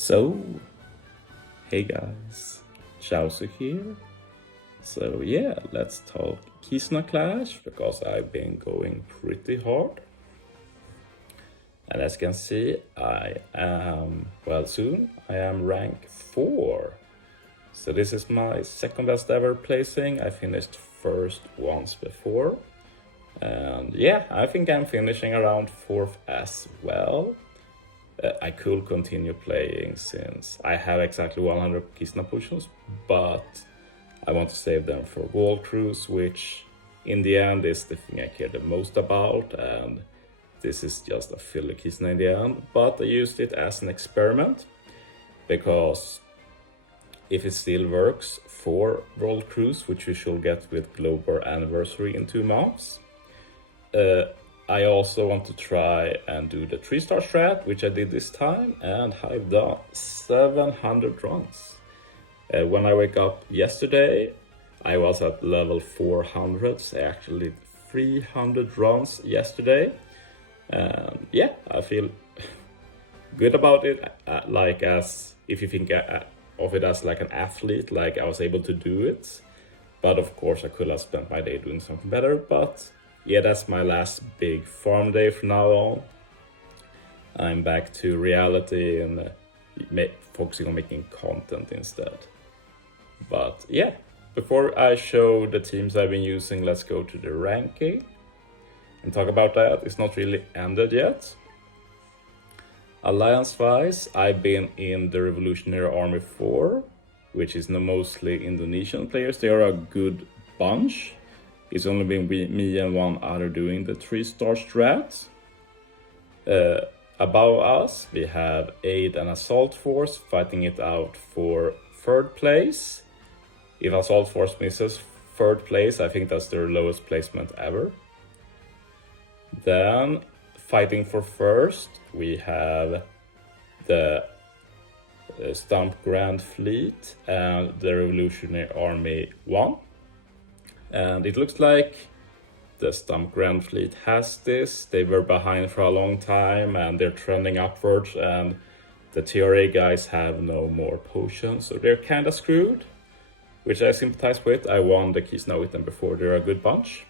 So, hey guys, Chauzu here. So yeah, let's talk Kizuna Clash because I've been going pretty hard. And as you can see, soon I am rank 4. So this is my second best ever placing. I finished first once before. And yeah, I think I'm finishing around 4th as well. I could continue playing since I have exactly 100 Kizuna potions, but I want to save them for Wall Cruise, which in the end is the thing I care the most about, and this is just a filler Kizuna in the end. But I used it as an experiment, because if it still works for World Cruise, which we should get with Global Anniversary in 2 months, I also want to try and do the 3-star strat, which I did this time, and I've done 700 runs. When I wake up yesterday, I was at level 400, so I actually did 300 runs yesterday. And yeah, I feel good about it, like as if you think of it as like an athlete, like I was able to do it. But of course I could have spent my day doing something better, but yeah, that's my last big farm day from now on. I'm back to reality and focusing on making content instead. But yeah, before I show the teams I've been using, let's go to the ranking and talk about that. It's not really ended yet. Alliance-wise, I've been in the Revolutionary Army 4, which is mostly Indonesian players. They are a good bunch. It's only been me and one other doing the 3-star strat. Above us, we have Aid and Assault Force fighting it out for 3rd place. If Assault Force misses 3rd place, I think that's their lowest placement ever. Then, fighting for 1st, we have the Stump Grand Fleet and the Revolutionary Army 1. And it looks like the Stump Grand Fleet has this. They were behind for a long time and they're trending upwards, and the TRA guys have no more potions, so they're kinda screwed, which I sympathize with. I won the Kizuna with them before. They're a good bunch.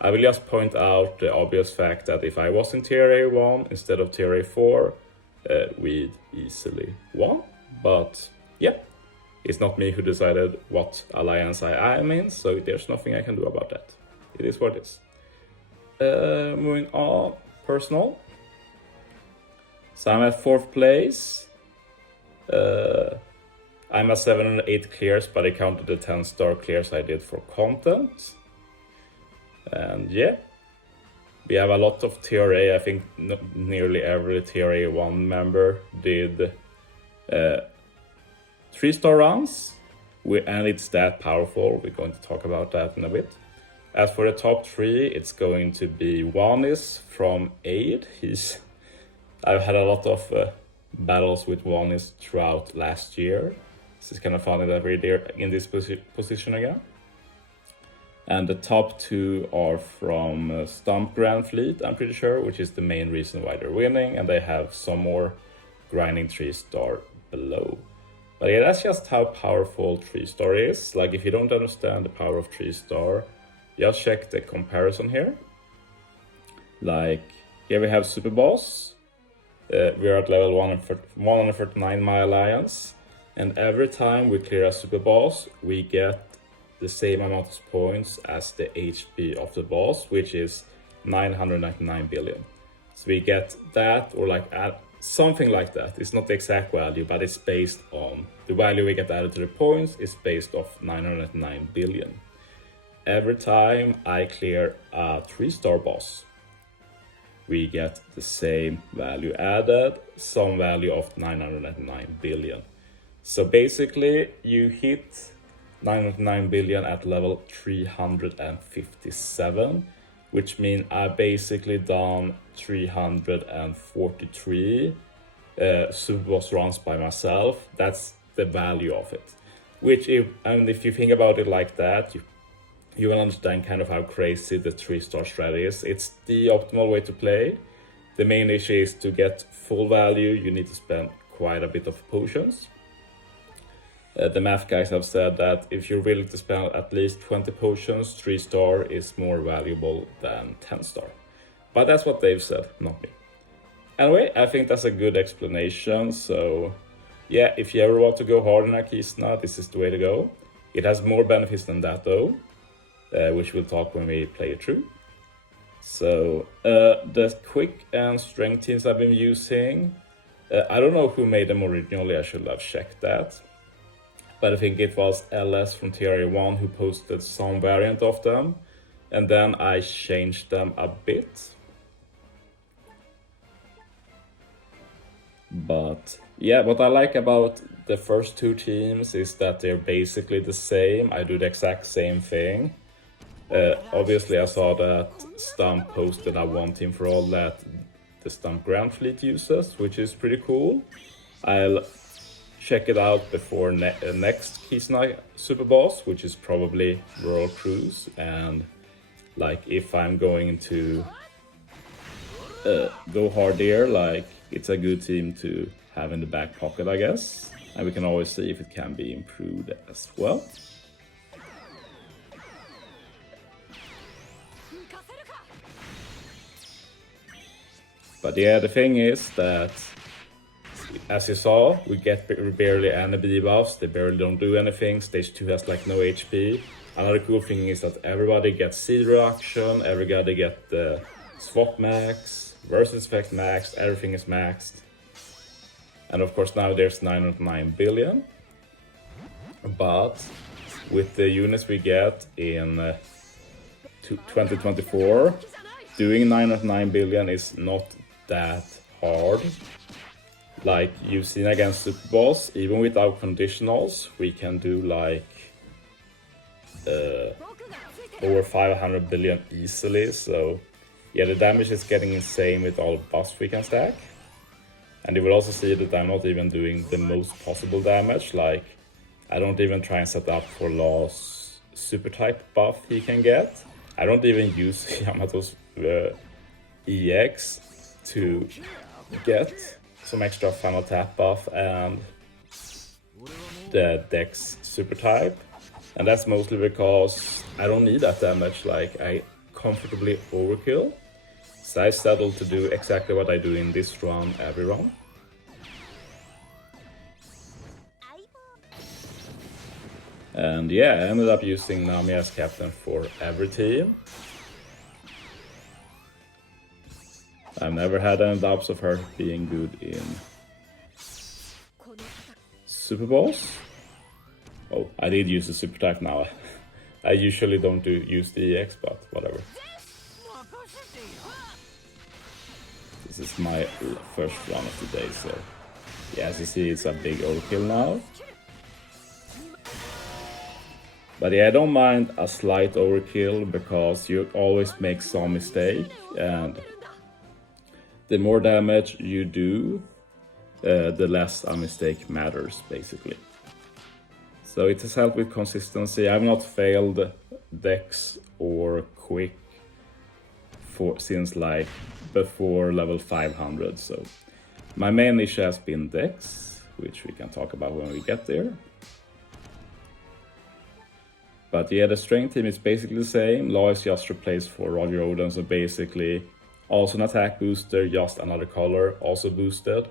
I will just point out the obvious fact that if I was in TRA 1 instead of TRA 4, we'd easily won. But yeah, it's not me who decided what alliance I am in, so there's nothing I can do about that. It is what it is. Moving on, personal. So I'm at 4th place. I'm at 708 clears, but I counted the 10-star clears I did for content. And yeah, we have a lot of TRA. I think nearly every TRA 1 member did 3-star runs, and it's that powerful. We're going to talk about that in a bit. As for the top 3, it's going to be Wanis from Aid. I've had a lot of battles with Wanis throughout last year. This is kind of funny that we're there in this position again. And the top 2 are from Stump Grand Fleet, I'm pretty sure, which is the main reason why they're winning, and they have some more grinding 3-star below. But yeah, that's just how powerful 3-star is. Like, if you don't understand the power of 3-star, just check the comparison here. Like, here we have Super Boss. We're at level 139 my alliance. And every time we clear a Super Boss, we get the same amount of points as the HP of the boss, which is 999 billion. So we get that, or like something like that. It's not the exact value, but it's based on the value we get added to the points is based off 999 billion. Every time I clear a 3-star boss, we get the same value added, some value of 999 billion. So basically, you hit 999 billion at level 357, which means I basically done 343 Super Boss runs by myself. That's the value of it. Which, if you think about it like that, you will understand kind of how crazy the 3-star strat is. It's the optimal way to play. The main issue is to get full value, you need to spend quite a bit of potions. The math guys have said that if you're willing to spend at least 20 potions, 3-star is more valuable than 10-star. But that's what they've said, not me. Anyway, I think that's a good explanation. So yeah, if you ever want to go hard in a Kizuna, this is the way to go. It has more benefits than that though, which we'll talk when we play it through. So the quick and strength teams I've been using, I don't know who made them originally, I should have checked that. But I think it was LS from TRA1 who posted some variant of them. And then I changed them a bit. But yeah, what I like about the first two teams is that they're basically the same. I do the exact same thing. Obviously I saw that Stump posted a one team for all that the Stump Grand Fleet uses, which is pretty cool. I'll check it out before next Kizuna Super Boss, which is probably World Cruise. And like if I'm going to go hard there, like it's a good team to have in the back pocket, I guess. And we can always see if it can be improved as well. But yeah, the thing is that, as you saw, we get barely any debuffs, they barely don't do anything. Stage 2 has like no HP. Another cool thing is that everybody gets seed reduction, everybody get the swap max, versus effect max, everything is maxed. And of course now there's 909 billion. But with the units we get in 2024, doing 909 billion is not that hard. Like you've seen against Super Boss, even without conditionals, we can do like over 500 billion easily. So yeah, the damage is getting insane with all the buffs we can stack. And you will also see that I'm not even doing the most possible damage. Like I don't even try and set up for Law's super type buff he can get. I don't even use Yamato's EX to get some extra final tap buff and the Dex super type. And that's mostly because I don't need that damage, like I comfortably overkill. So I settled to do exactly what I do in this run every run. And yeah, I ended up using Nami as captain for every team. I've never had any doubts of her being good in Super Boss. Oh, I did use the super type now. I usually don't use the EX, but whatever. This is my first run of the day, so yeah, as you see, it's a big overkill now. But yeah, I don't mind a slight overkill because you always make some mistake, and the more damage you do, the less a mistake matters, basically. So it has helped with consistency. I've not failed Dex or Quick since like before level 500. So my main issue has been Dex, which we can talk about when we get there. But yeah, the strength team is basically the same. Law is just replaced for Roger Odin, so basically also an attack booster, just another color, also boosted.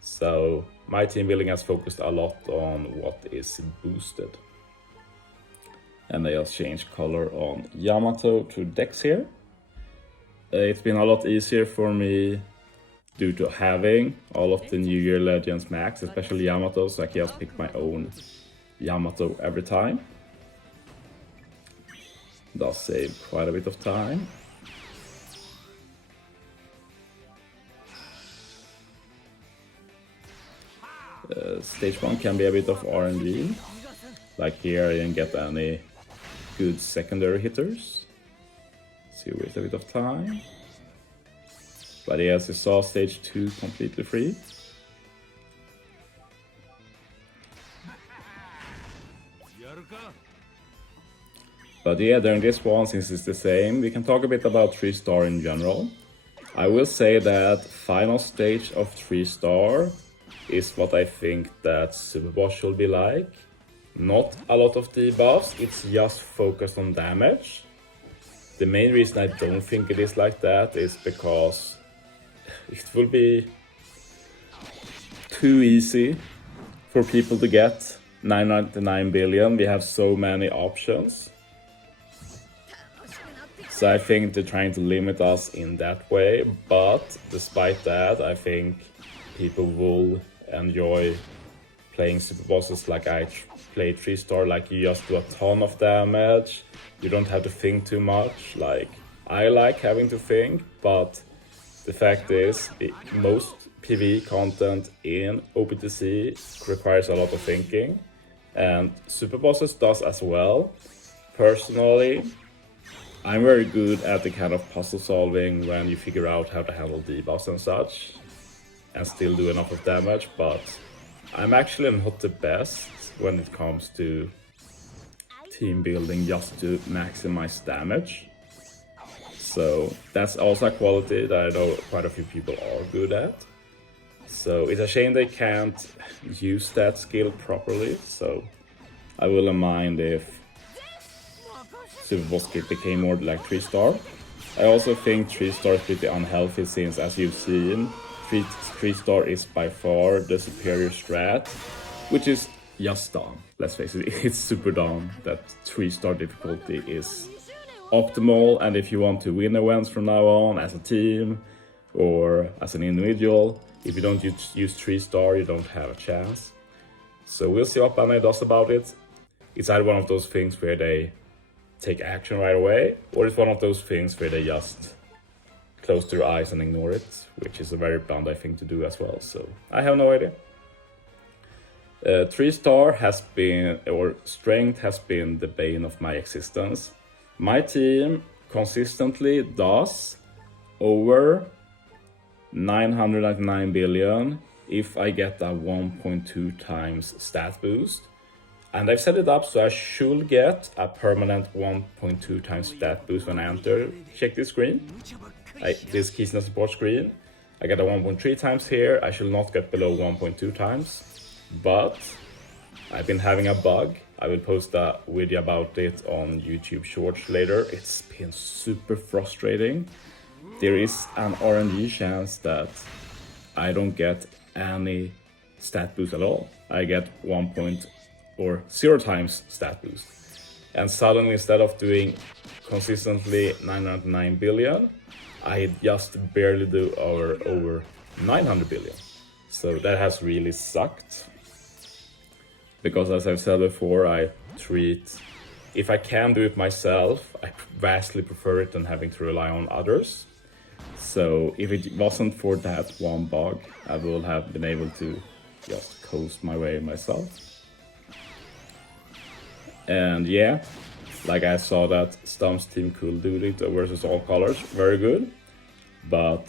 So my team building has focused a lot on what is boosted. And I just changed color on Yamato to Dex here. It's been a lot easier for me due to having all of the New Year Legends max, especially Yamato, so I can just pick my own Yamato every time. Does save quite a bit of time. Stage 1 can be a bit of RNG. Like here I didn't get any good secondary hitters. So you waste a bit of time. But yeah, as you saw, stage 2 completely free. But yeah, during this one, since it's the same, we can talk a bit about 3-star in general. I will say that final stage of 3-star is what I think that Super Boss should be like. Not a lot of debuffs, it's just focused on damage. The main reason I don't think it is like that is because it will be too easy for people to get 999 billion. We have so many options. So I think they're trying to limit us in that way, but despite that, I think people will enjoy playing super bosses like I play 3-star, like you just do a ton of damage, you don't have to think too much. Like, I like having to think, but the fact is, most PvE content in OPTC requires a lot of thinking, and super bosses does as well. Personally, I'm very good at the kind of puzzle solving when you figure out how to handle debuffs and such, and still do enough of damage, but I'm actually not the best when it comes to team building just to maximize damage. So that's also a quality that I know quite a few people are good at. So it's a shame they can't use that skill properly, so I wouldn't mind if Super Boss kit became more like 3-star. I also think 3-star is pretty unhealthy since, as you've seen, 3-star is by far the superior strat, which is just dumb. Let's face it, it's super dumb that 3-star difficulty is optimal, and if you want to win events from now on as a team or as an individual, if you don't use 3-star, you don't have a chance. So we'll see what Bandai does about it. It's either one of those things where they take action right away, or it's one of those things where they just close their eyes and ignore it, which is a very Bandai thing to do as well, so I have no idea. 3-star has been, or strength has been, the bane of my existence. My team consistently does over 999 billion if I get a 1.2 times stat boost. And I've set it up so I should get a permanent 1.2 times stat boost when I enter. Check this screen. This Kizuna support screen. I get a 1.3 times here. I should not get below 1.2 times. But I've been having a bug. I will post a video about it on YouTube Shorts later. It's been super frustrating. There is an RNG chance that I don't get any stat boost at all. I get 0 times stat boost. And suddenly, instead of doing consistently 909 billion, I just barely do over 900 billion. So that has really sucked. Because as I've said before, if I can do it myself, I vastly prefer it than having to rely on others. So if it wasn't for that one bug, I would have been able to just coast my way myself. And yeah, like I saw that Stump's team could do it versus all colors, very good. But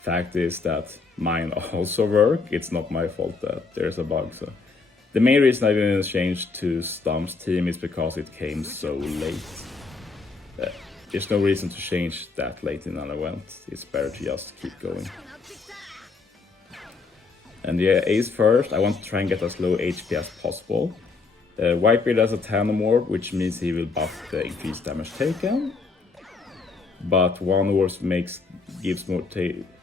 fact is that mine also work. It's not my fault that there's a bug. So the main reason I didn't change to Stump's team is because it came so late. There's no reason to change that late in an event. It's better to just keep going. And yeah, Ace first. I want to try and get as low HP as possible. Whitebeard has a Tandem Orb, which means he will buff the increased damage taken. But one Orb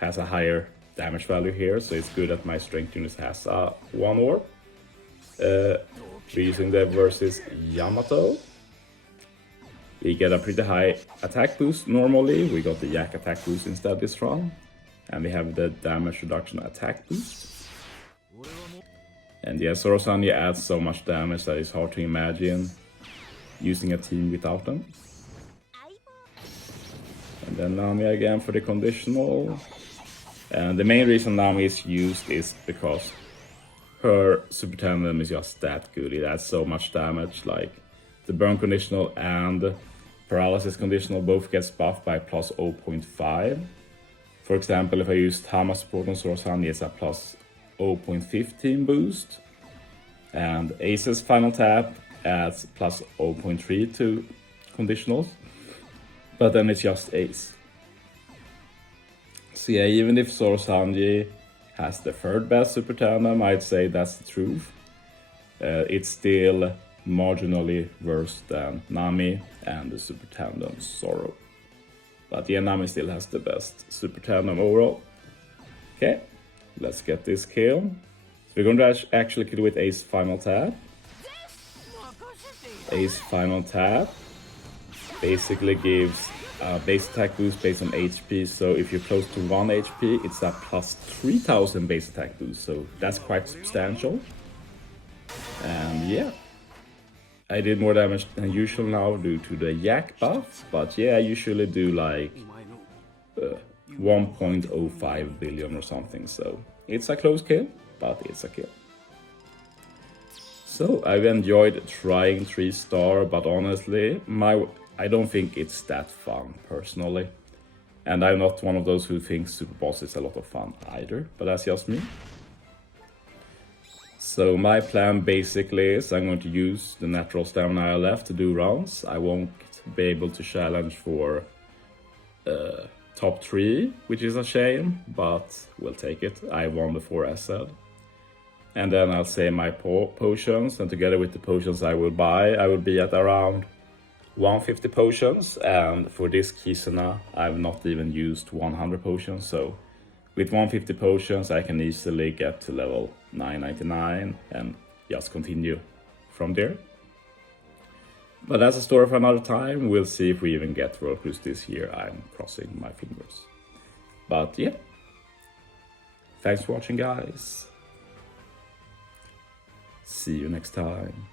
has a higher damage value here, so it's good that my strength unit has a 1 Orb. We're using that versus Yamato. We get a pretty high attack boost normally. We got the Yak attack boost instead this run. And we have the damage reduction attack boost. And yeah, Sorosanya adds so much damage that it's hard to imagine using a team without them. And then Nami again for the conditional. And the main reason Nami is used is because her Super Tandem is just that good. It adds so much damage, like the burn conditional and paralysis conditional both gets buffed by plus 0.5. For example, if I use Tama support on Sorosanya, it's a plus 0.15 boost. And Ace's final tap adds plus 0.3 to conditionals. But then it's just Ace. So yeah, even if Sorosanya has the third best super tandem, I'd say that's the truth. It's still marginally worse than Nami and the super tandem Zoro. But yeah, Nami still has the best super tandem overall. Okay, let's get this kill. So we're going to actually kill with Ace Final Tap. Ace Final Tap basically gives a base attack boost based on HP. So if you're close to 1 HP, it's a plus 3000 base attack boost. So that's quite substantial. And yeah, I did more damage than usual now due to the yak buff. But yeah, I usually do like 1.05 billion or something. So it's a close kill, but it's a kill. So I've enjoyed trying 3-star, but honestly, I don't think it's that fun personally. And I'm not one of those who thinks Super Boss is a lot of fun either, but that's just me. So my plan basically is I'm going to use the natural stamina I left to do rounds. I won't be able to challenge for top 3, which is a shame, but we'll take it. I won before, as said. And then I'll save my potions, and together with the potions I will buy, I will be at around 150 potions. And for this Kizuna, I've not even used 100 potions, so with 150 potions I can easily get to level 999 and just continue from there. But that's a story for another time. We'll see if we even get World Cruise this year. I'm crossing my fingers. But yeah, thanks for watching, guys. See you next time.